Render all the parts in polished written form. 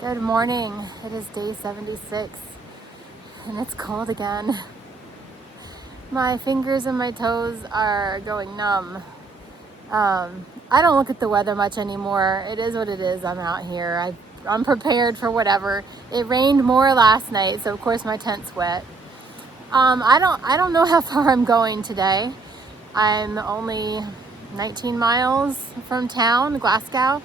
Good morning. It is day 76 and it's cold again. My fingers and my toes are going numb. I don't look at the weather much anymore. It is what it is. I'm out here. I'm prepared for whatever. It rained more last night, so of course my tent's wet. I don't know how far I'm going today. I'm only 19 miles from town, Glasgow,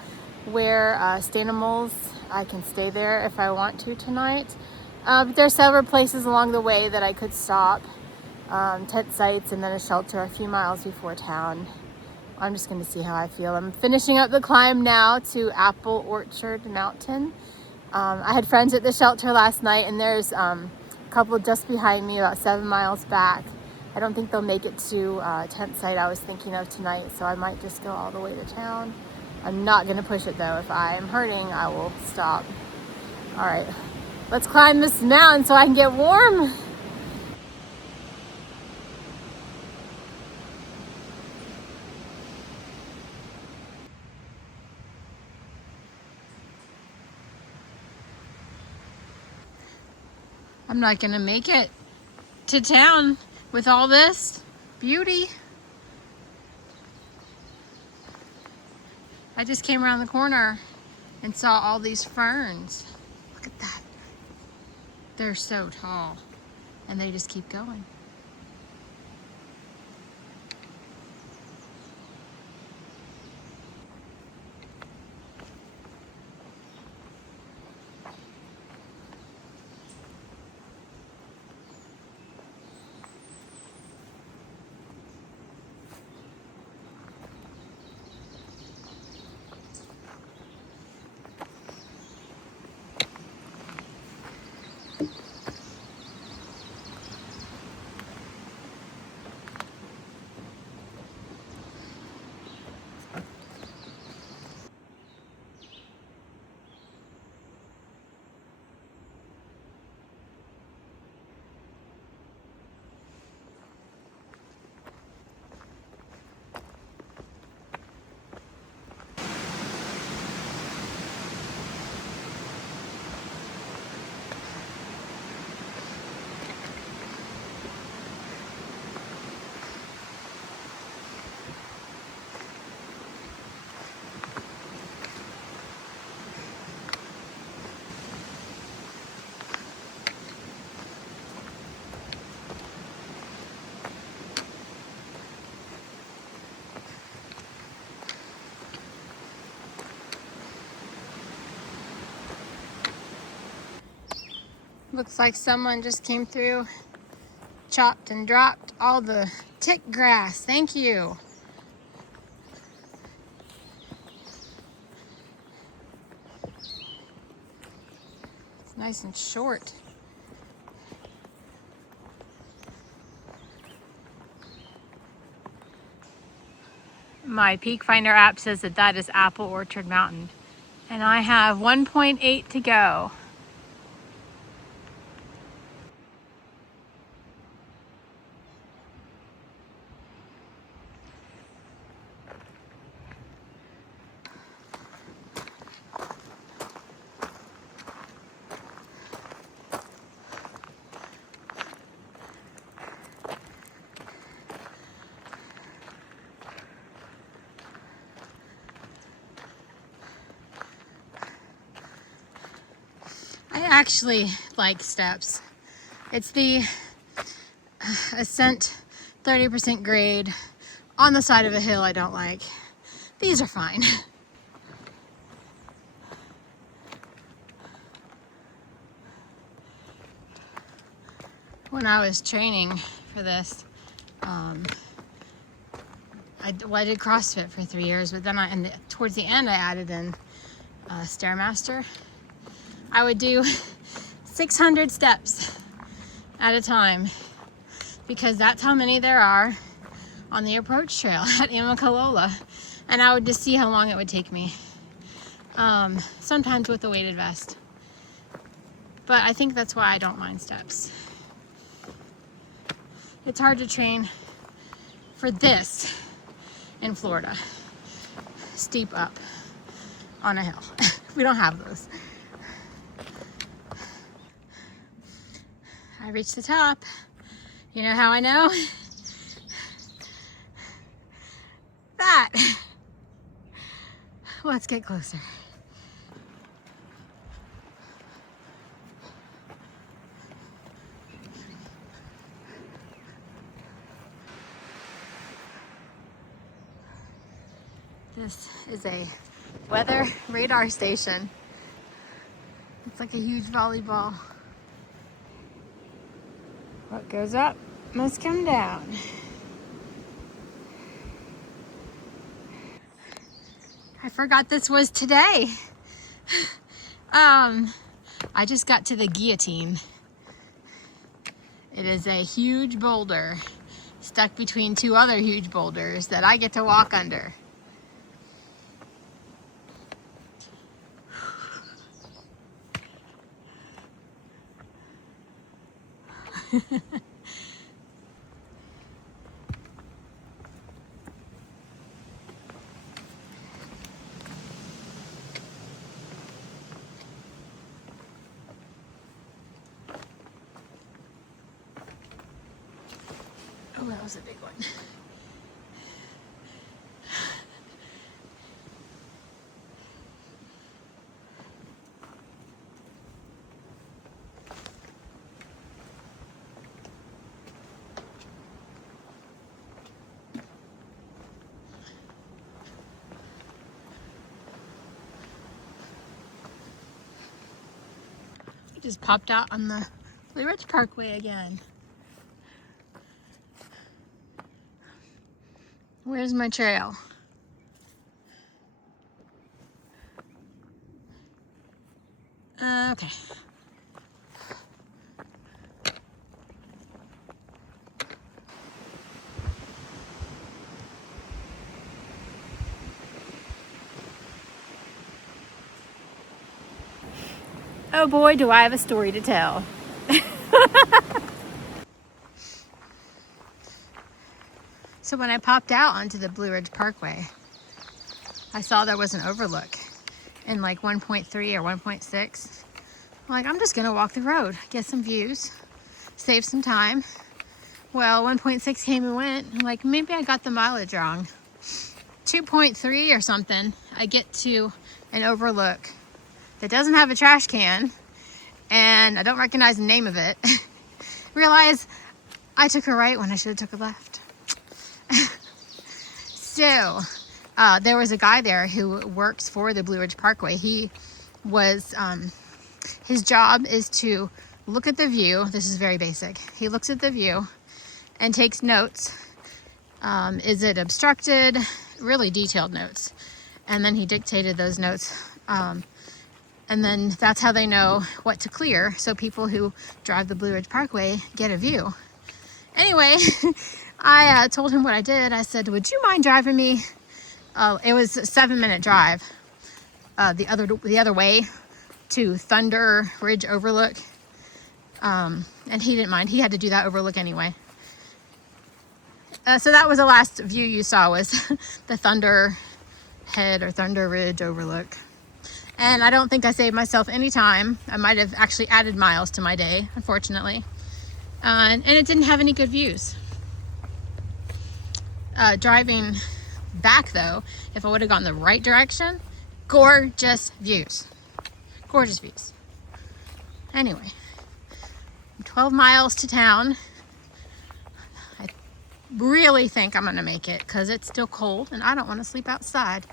where Stanimals, I can stay there if I want to tonight. But there's several places along the way that I could stop, tent sites and then a shelter a few miles before town. I'm just going to see how I feel. I'm finishing up the climb now to Apple Orchard Mountain. I had friends at the shelter last night, and there's a couple just behind me, about 7 miles back. I don't think they'll make it to tent site I was thinking of tonight, so I might just go all the way to town. I'm not going to push it though. If I am hurting, I will stop. All right, let's climb this mountain so I can get warm. I'm not going to make it to town with all this beauty. I just came around the corner and saw all these ferns. Look at that. They're so tall and they just keep going. Looks like someone just came through, chopped and dropped all the tick grass. Thank you. It's nice and short. My Peak Finder app says that that is Apple Orchard Mountain, and I have 1.8 to go. I actually like steps. It's the ascent 30% grade on the side of a hill I don't like. These are fine. When I was training for this, I did CrossFit for 3 years, but then towards the end I added in Stairmaster. I would do 600 steps at a time because that's how many there are on the approach trail at Immokalee, and I would just see how long it would take me, sometimes with a weighted vest. But I think that's why I don't mind steps. It's hard to train for this in Florida, steep up on a hill. We don't have those. I reached the top. You know how I know? That. Let's get closer. This is a weather radar station. It's like a huge volleyball. What goes up must come down. I forgot this was today. I just got to the guillotine. It is a huge boulder stuck between two other huge boulders that I get to walk under. Oh, that was a big one. Just popped out on the Ridge Parkway again. Where's my trail? Okay. Oh boy, do I have a story to tell. So when I popped out onto the Blue Ridge Parkway, I saw there was an overlook in like 1.3 or 1.6. I'm like, I'm just gonna walk the road, get some views, save some time. Well, 1.6 came and went. I'm like, maybe I got the mileage wrong. 2.3 or something, I get to an overlook that doesn't have a trash can, and I don't recognize the name of it. Realize I took a right when I should have took a left. So there was a guy there who works for the Blue Ridge Parkway. He was, his job is to look at the view. This is very basic. He looks at the view and takes notes. Is it obstructed? Really detailed notes. And then he dictated those notes. And then that's how they know what to clear. So people who drive the Blue Ridge Parkway get a view. Anyway, I told him what I did. I said, would you mind driving me? It was a 7-minute drive the other way to Thunder Ridge Overlook. And he didn't mind. He had to do that overlook anyway. So that was the last view you saw, was the Thunder Head or Thunder Ridge Overlook. And I don't think I saved myself any time. I might have actually added miles to my day, unfortunately. And it didn't have any good views. Driving back though, if I would have gone the right direction, gorgeous views. Gorgeous views. Anyway, 12 miles to town. I really think I'm gonna make it because it's still cold and I don't want to sleep outside.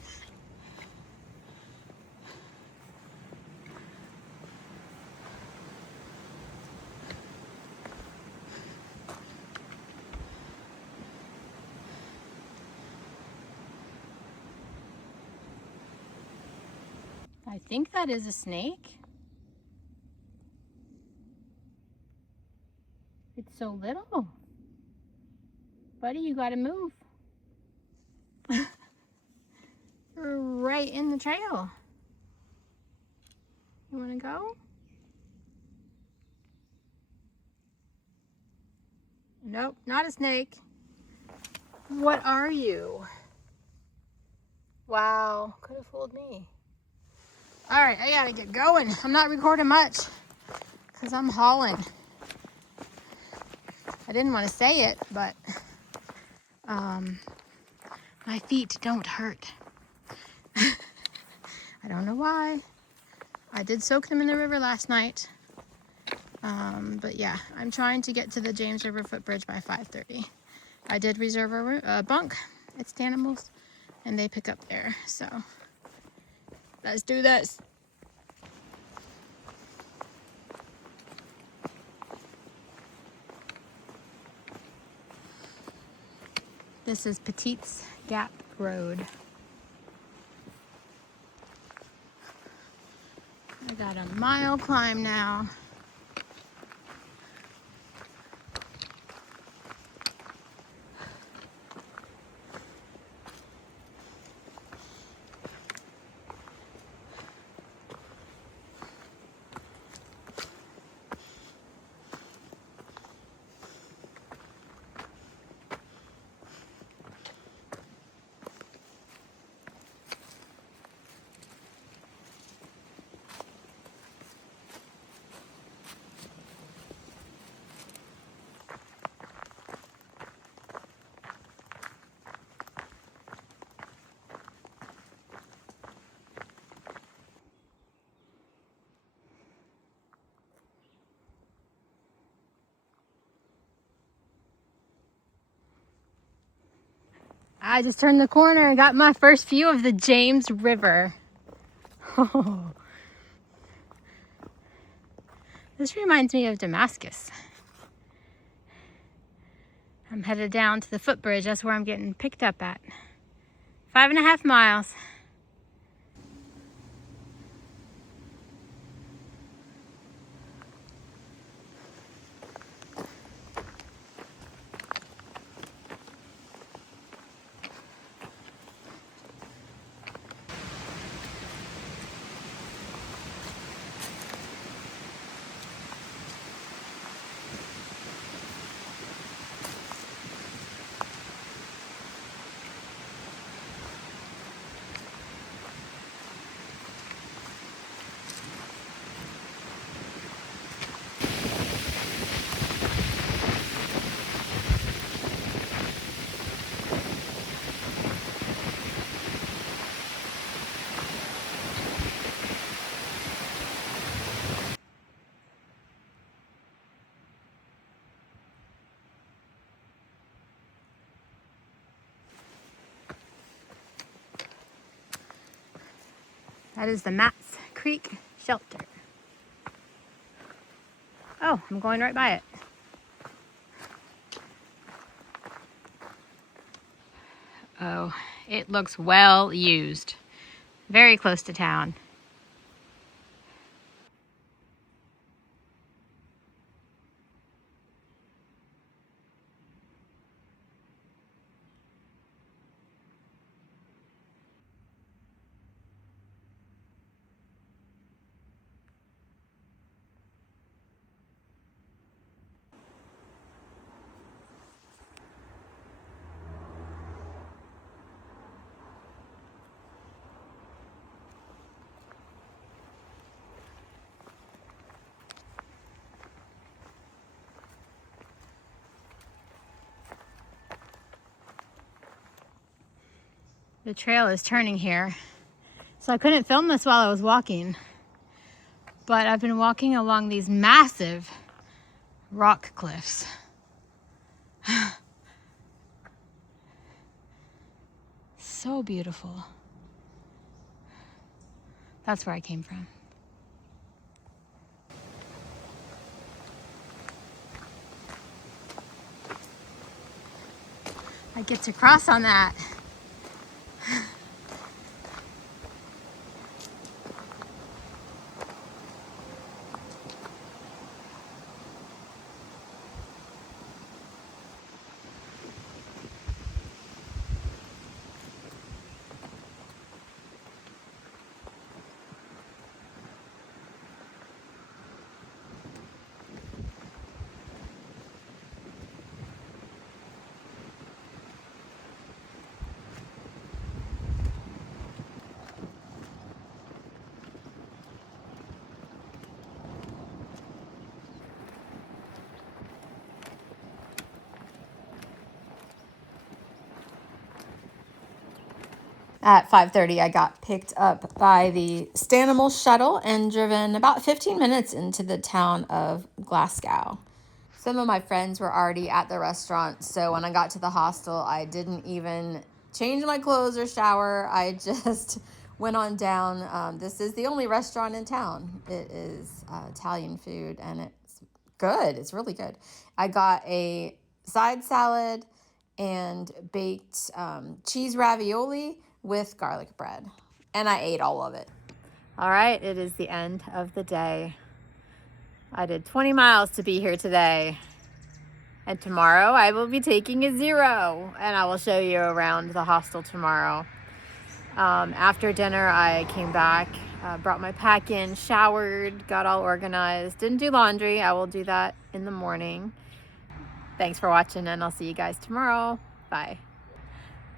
I think that is a snake. It's so little. Buddy, you gotta move. You're right in the trail. You wanna go? Nope, not a snake. What are you? Wow, could have fooled me. All right, I gotta get going. I'm not recording much because I'm hauling. I didn't want to say it, but my feet don't hurt. I don't know why. I did soak them in the river last night. But yeah, I'm trying to get to the James River footbridge by 5:30. I did reserve a bunk at Stanimals, and they pick up there. So let's do this. This is Petite's Gap Road. I got a mile climb now. I just turned the corner and got my first view of the James River. Oh. This reminds me of Damascus. I'm headed down to the footbridge. That's where I'm getting picked up at. 5.5 miles. That is the Mats Creek Shelter. Oh, I'm going right by it. Oh, it looks well used. Very close to town. The trail is turning here, so I couldn't film this while I was walking, but I've been walking along these massive rock cliffs. So beautiful. That's where I came from. I get to cross on that. At 5:30, I got picked up by the Stanimal shuttle and driven about 15 minutes into the town of Glasgow. Some of my friends were already at the restaurant, so when I got to the hostel, I didn't even change my clothes or shower. I just went on down. This is the only restaurant in town. It is Italian food, and it's good. It's really good. I got a side salad and baked cheese ravioli with garlic bread, and I ate all of it. All right, it is the end of the day. I did 20 miles to be here today, and tomorrow I will be taking a 0, and I will show you around the hostel tomorrow. After dinner, I came back, brought my pack in, showered, got all organized, didn't do laundry. I will do that in the morning. Thanks for watching, and I'll see you guys tomorrow. Bye.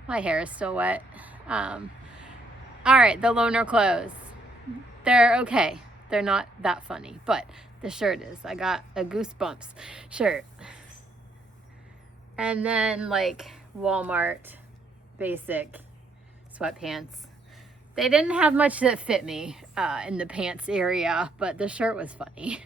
My hair is still wet. All right, the loner clothes. They're okay. They're not that funny, but the shirt is. I got a Goosebumps shirt. And then like Walmart basic sweatpants. They didn't have much that fit me in the pants area, but the shirt was funny.